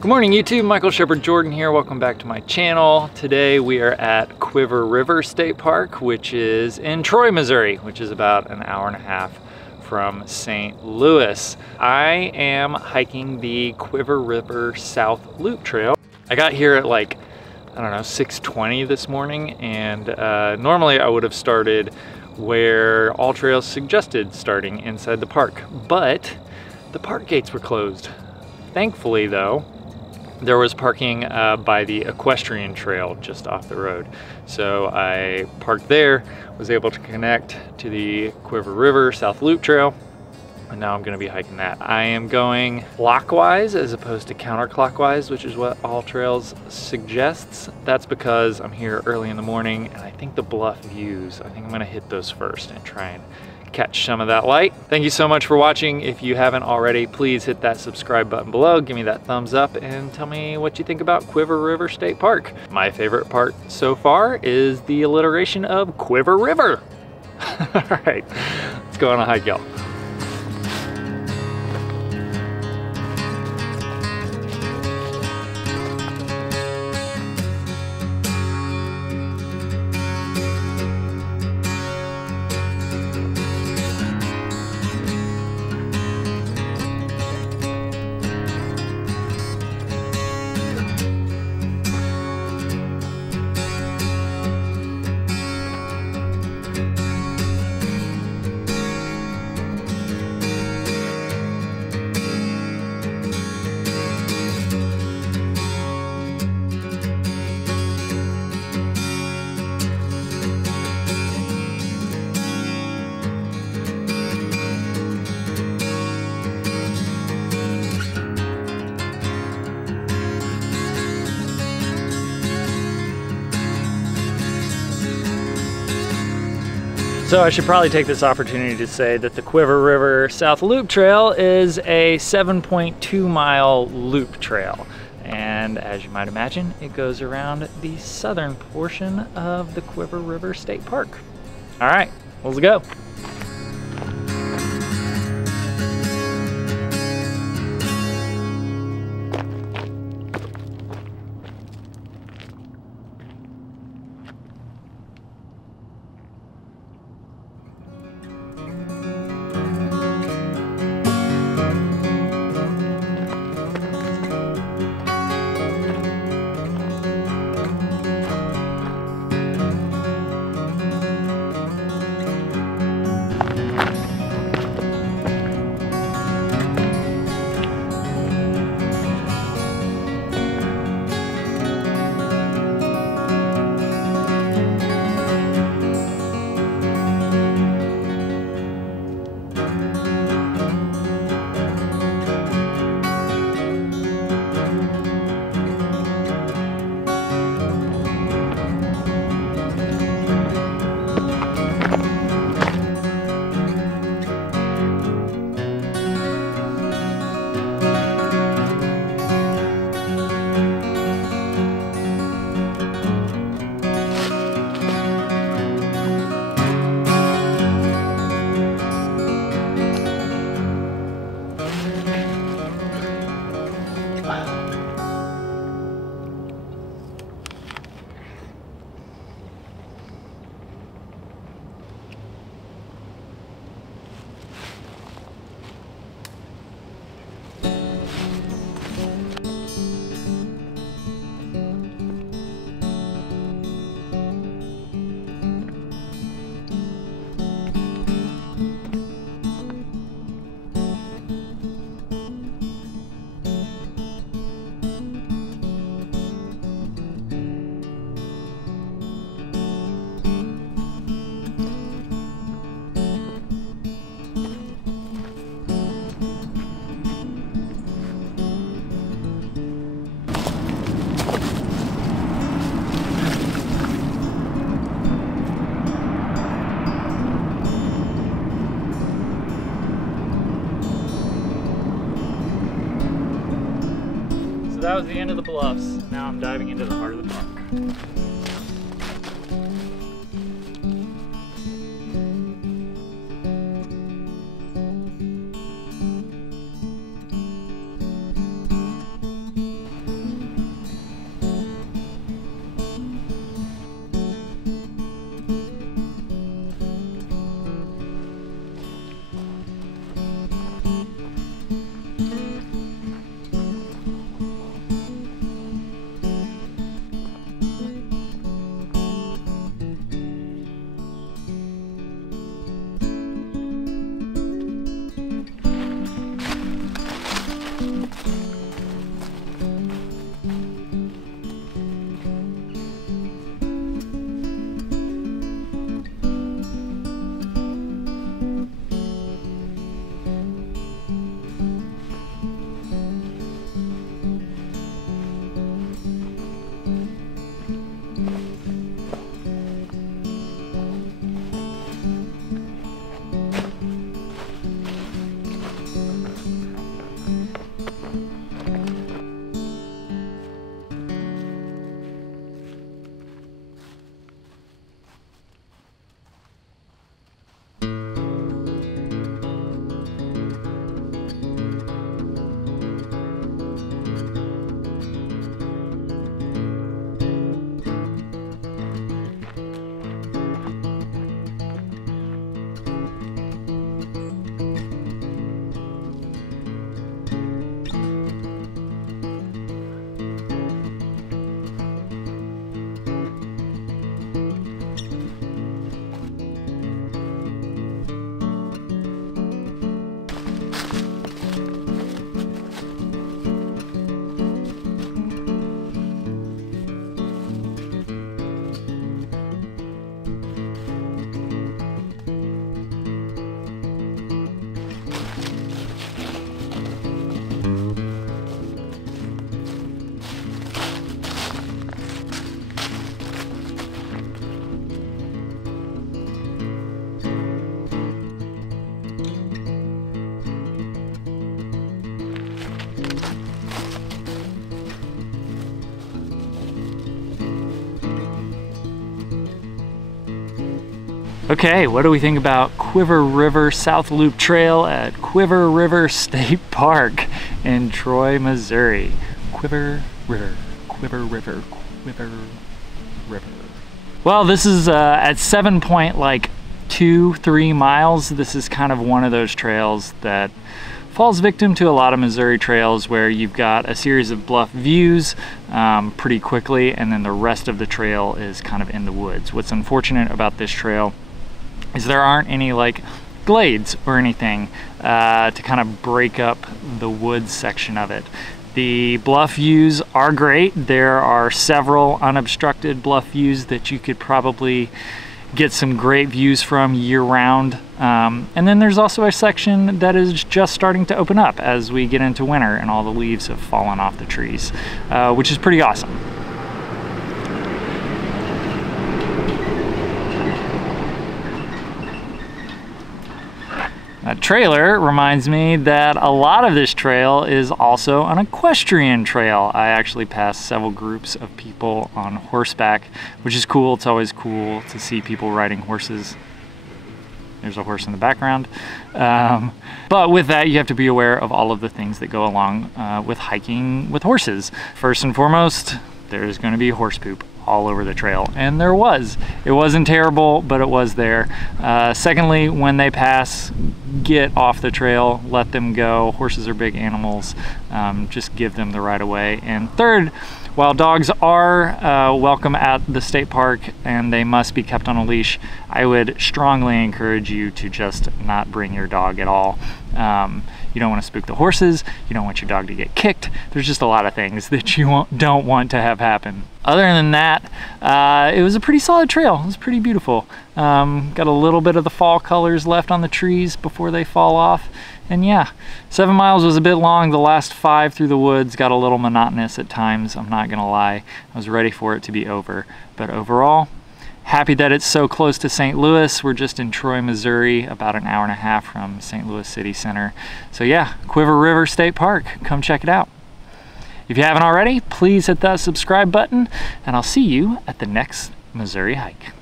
Good morning YouTube, Michael Shepherd Jordan here. Welcome back to my channel. Today we are at Cuivre River State Park, which is in Troy, Missouri, which is about an hour and a half from St. Louis. I am hiking the Cuivre River South Loop Trail. I got here at like, I don't know, 6:20 this morning, and normally I would have started where All Trails suggested starting, inside the park, but the park gates were closed. Thankfully though, there was parking by the equestrian trail just off the road. So I parked there, was able to connect to the Cuivre River South Loop Trail, and now I'm gonna be hiking that. I am going clockwise as opposed to counterclockwise, which is what All Trails suggests. That's because I'm here early in the morning and I think the Bluff Views, I think I'm gonna hit those first and try and catch some of that light. Thank you so much for watching. If you haven't already, please hit that subscribe button below, give me that thumbs up, and tell me what you think about Cuivre River State Park. My favorite part so far is the alliteration of Cuivre River. All right, let's go on a hike, y'all. So I should probably take this opportunity to say that the Cuivre River South Loop Trail is a 7.2 mile loop trail. And as you might imagine, it goes around the southern portion of the Cuivre River State Park. All right, let's go. So that was the end of the bluffs. Now I'm diving into the heart of the park. Okay, what do we think about Cuivre River South Loop Trail at Cuivre River State Park in Troy, Missouri? Cuivre River, Cuivre River, Cuivre River. Well, this is at 7.3 miles. This is kind of one of those trails that falls victim to a lot of Missouri trails where you've got a series of bluff views pretty quickly, and then the rest of the trail is kind of in the woods. What's unfortunate about this trail is there aren't any like glades or anything to kind of break up the woods section of it. The bluff views are great. There are several unobstructed bluff views that you could probably get some great views from year-round. And then there's also a section that is just starting to open up as we get into winter and all the leaves have fallen off the trees, which is pretty awesome. That trailer reminds me that a lot of this trail is also an equestrian trail. I actually passed several groups of people on horseback, which is cool. It's always cool to see people riding horses. There's a horse in the background. But with that, you have to be aware of all of the things that go along with hiking with horses. First and foremost, there's going to be horse poop all over the trail, and there was. It wasn't terrible, but it was there. Secondly, when they pass, get off the trail, let them go. Horses are big animals, just give them the right of way. And third, while dogs are welcome at the state park and they must be kept on a leash, I would strongly encourage you to just not bring your dog at all. You don't want to spook the horses, you don't want your dog to get kicked. There's just a lot of things that you don't want to have happen. Other than that, it was a pretty solid trail. It was pretty beautiful. Got a little bit of the fall colors left on the trees before they fall off. And yeah, 7 miles was a bit long. The last 5 through the woods got a little monotonous at times, I'm not gonna lie. I was ready for it to be over. But overall, happy that it's so close to St. Louis. We're just in Troy, Missouri, about an hour and a half from St. Louis City Center. So yeah, Cuivre River State Park, come check it out. If you haven't already, please hit that subscribe button, and I'll see you at the next Missouri hike.